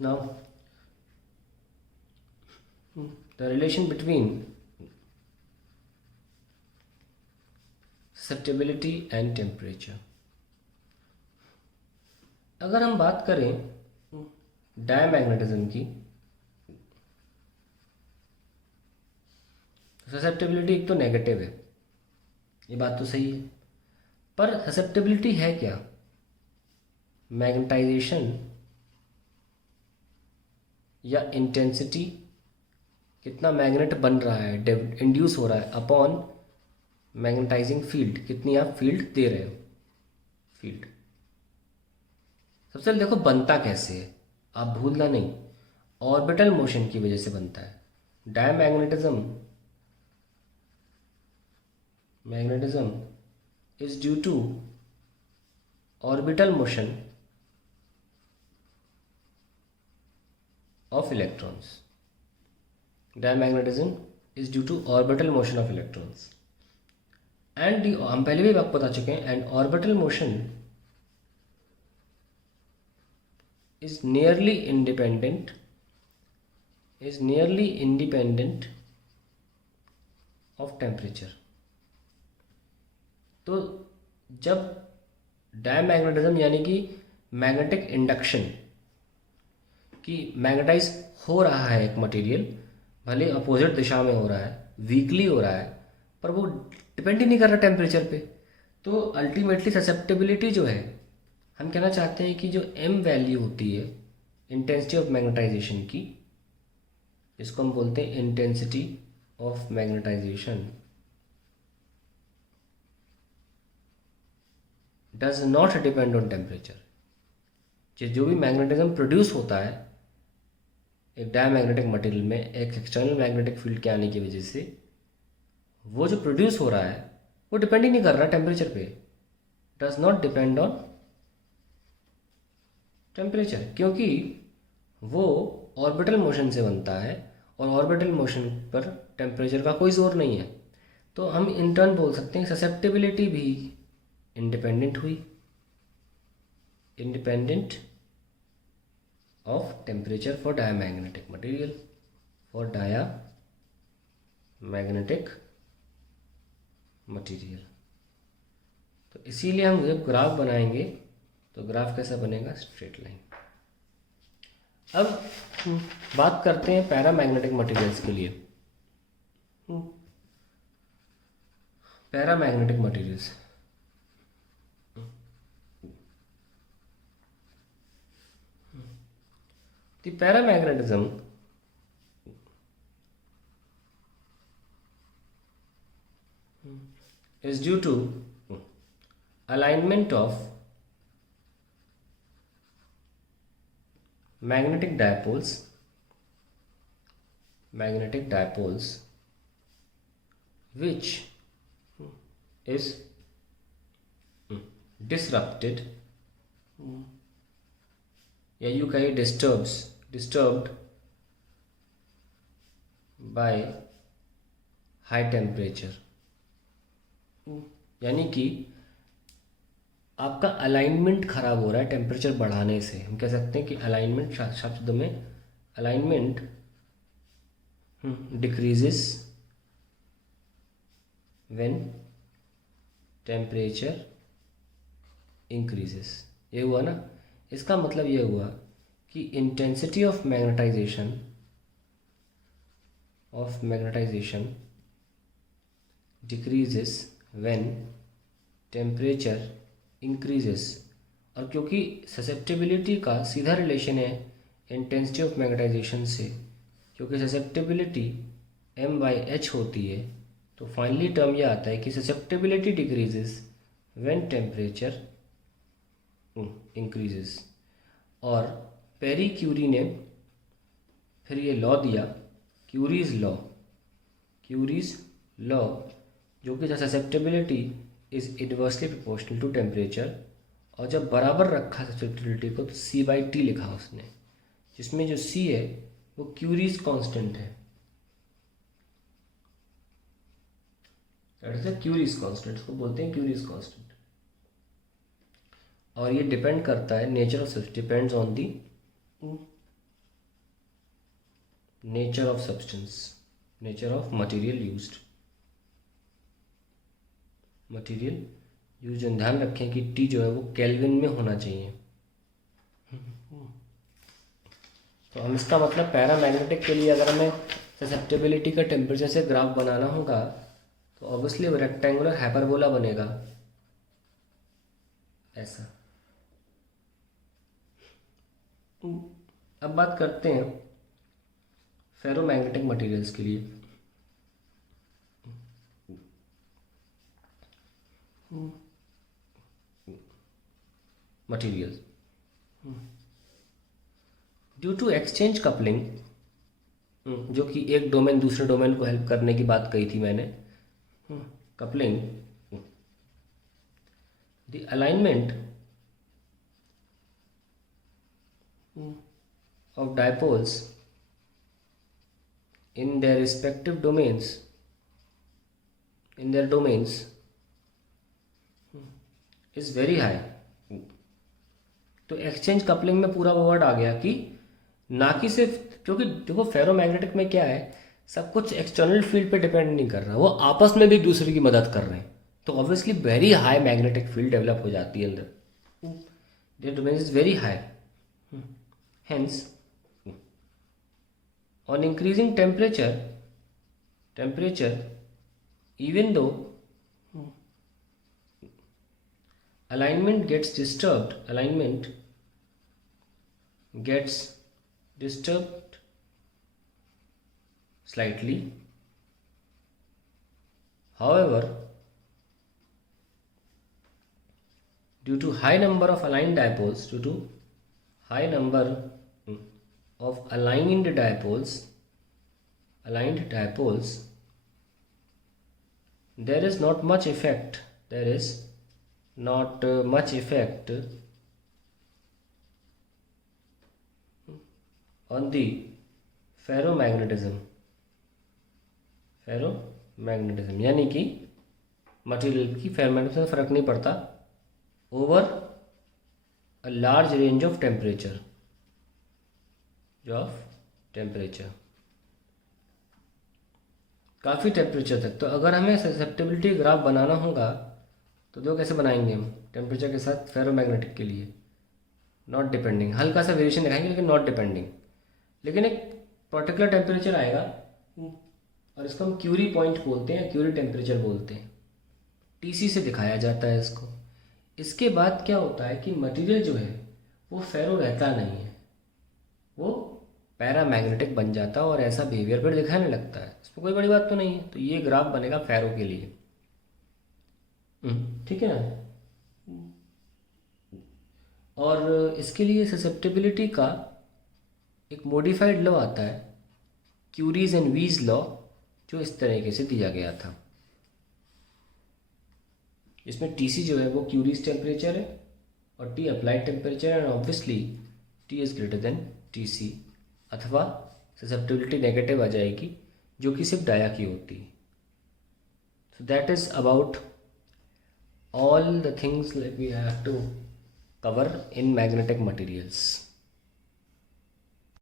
Now, the relation between susceptibility and temperature. अगर हम बात करें डायमैग्नेटिज्म की, ससेप्टिबिलिटी एक तो नेगेटिव है, ये बात तो सही है, पर ससेप्टिबिलिटी है क्या? मैग्नेटाइजेशन या इंटेंसिटी, कितना मैग्नेट बन रहा है, इंड्यूस हो रहा है अपॉन मैग्नेटाइजिंग फील्ड, कितनी आप फील्ड दे रहे हो फील्ड। सबसे पहले देखो बनता कैसे है, आप भूलना नहीं, ऑर्बिटल मोशन की वजह से बनता है। Magnetism is due to orbital motion of electrons. Diamagnetism is due to orbital motion of electrons. And हम पहले भी आपको बता चुके हैं, and orbital motion is nearly independent of temperature. तो जब डायमैग्नेटिज्म यानी कि मैग्नेटिक इंडक्शन कि मैग्नेटाइज हो रहा है एक मटेरियल, भले अपोजिट दिशा में हो रहा है, वीकली हो रहा है, पर वो डिपेंड ही नहीं कर रहा टेम्परेचर पे, तो अल्टीमेटली ससेप्टिबिलिटी जो है, हम कहना चाहते हैं कि जो एम वैल्यू होती है इंटेंसिटी ऑफ मैग्नेटाइजेशन की, इसको हम बोलते हैं intensity of magnetization, does not depend on temperature. जो भी मैग्नेटिज्म प्रोड्यूस होता है एक डायमैग्नेटिक मटेरियल में एक एक्सटर्नल मैग्नेटिक फील्ड के आने की वजह से, वो जो प्रोड्यूस हो रहा है वो डिपेंड ही नहीं कर रहा टेम्परेचर पे, does not depend on temperature, क्योंकि वो ऑर्बिटल मोशन से बनता है और ऑर्बिटल मोशन पर टेम्परेचर का कोई जोर नहीं है। तो हम इन टर्न बोल सकते हैं ससेप्टिबिलिटी भी इंडिपेंडेंट हुई, independent of temperature for diamagnetic material, for diamagnetic material। तो इसीलिए हम जब ग्राफ बनाएंगे तो ग्राफ कैसा बनेगा, स्ट्रेट लाइन। अब बात करते हैं पैरामैग्नेटिक मटेरियल्स के लिए। Paramagnetic materials, the paramagnetism is due to alignment of magnetic dipoles which is disrupted, या यू कहिए disturbed by हाई टेम्परेचर। यानी कि आपका अलाइनमेंट खराब हो रहा है टेम्परेचर बढ़ाने से। हम कह सकते हैं कि अलाइनमेंट, शब्द में alignment decreases when temperature increases. ये हुआ ना, इसका मतलब ये हुआ कि intensity of magnetization decreases when temperature increases. और क्योंकि ससेप्टिबिलिटी का सीधा रिलेशन है इंटेंसिटी ऑफ मैग्नेटाइजेशन से, क्योंकि ससेप्टिबिलिटी m/h होती है, तो फाइनली टर्म ये आता है कि susceptibility decreases when temperature increases. और पेरी क्यूरी ने फिर ये लॉ दिया, क्यूरीज लॉ, जो कि susceptibility is inversely proportional to temperature. और जब बराबर रखा ससेप्टिबिलिटी को तो c/t लिखा उसने, जिसमें जो c है वो क्यूरीज कांस्टेंट है, क्यूरीज कांस्टेंट को बोलते हैं, क्यूरीज कांस्टेंट। और ये डिपेंड करता है, nature of depends on the nature of substance, nature of material used, material use. ध्यान रखें कि टी जो है वो केल्विन में होना चाहिए। तो हम इसका मतलब पैरामैग्नेटिक के लिए अगर हमें ससेप्टेबिलिटी का टेम्परेचर से ग्राफ बनाना होगा तो ऑब्वियसली वो रेक्टेंगुलर हाइपरबोला बनेगा ऐसा। अब बात करते हैं फेरोमैग्नेटिक मटेरियल्स के लिए। Materials due to exchange coupling, जो कि एक डोमेन दूसरे डोमेन को हेल्प करने की बात कही थी मैंने, coupling, the alignment of dipoles in their respective domains, in their domains is very high। तो एक्सचेंज कपलिंग में पूरा वर्ड आ गया कि ना कि सिर्फ, क्योंकि देखो फेरोमैग्नेटिक में क्या है, सब कुछ एक्सटर्नल फील्ड पे डिपेंड नहीं कर रहा, वो आपस में भी एक दूसरे की मदद कर रहे हैं, तो obviously very high magnetic field develop हो जाती है अंदर, there domain is very high. Hence, on increasing temperature, even though alignment gets disturbed slightly. However, due to high number of aligned dipoles, aligned dipoles, there is not much effect on the ferromagnetism, यानी कि material की ferromagnetism में फर्क नहीं पड़ता over a large range of temperature, काफ़ी temperature तक। तो अगर हमें ससेप्टेबिलिटी ग्राफ बनाना होगा तो देखो कैसे बनाएंगे हम टेम्परेचर के साथ फेरोमैग्नेटिक के लिए, नॉट डिपेंडिंग, हल्का सा वेरिएशन दिखाएंगे लेकिन नॉट डिपेंडिंग, लेकिन एक पर्टिकुलर टेम्परेचर आएगा और इसको हम क्यूरी पॉइंट बोलते हैं, क्यूरी टेम्परेचर बोलते हैं, टीसी से दिखाया जाता है इसको। इसके बाद क्या होता है कि मटेरियल जो है वो फेरो रहता नहीं है, वो पैरामैग्नेटिक बन जाता है और ऐसा बिहेवियर फिर दिखाने लगता है। इसमें कोई बड़ी बात तो नहीं है। तो ये ग्राफ बनेगा फेरो के लिए, ठीक है ना। और इसके लिए ससेप्टेबिलिटी का एक मॉडिफाइड लॉ आता है, क्यूरीज एंड वीज लॉ, जो इस तरीके से दिया गया था। इसमें टीसी जो है वो क्यूरीज टेम्परेचर है और टी अप्लाइड टेम्परेचर है, and obviously T is greater than TC, अथवा ससेप्टेबिलिटी नेगेटिव आ जाएगी जो कि सिर्फ डाया की होती है। So that is about all the things like we have to cover in magnetic materials.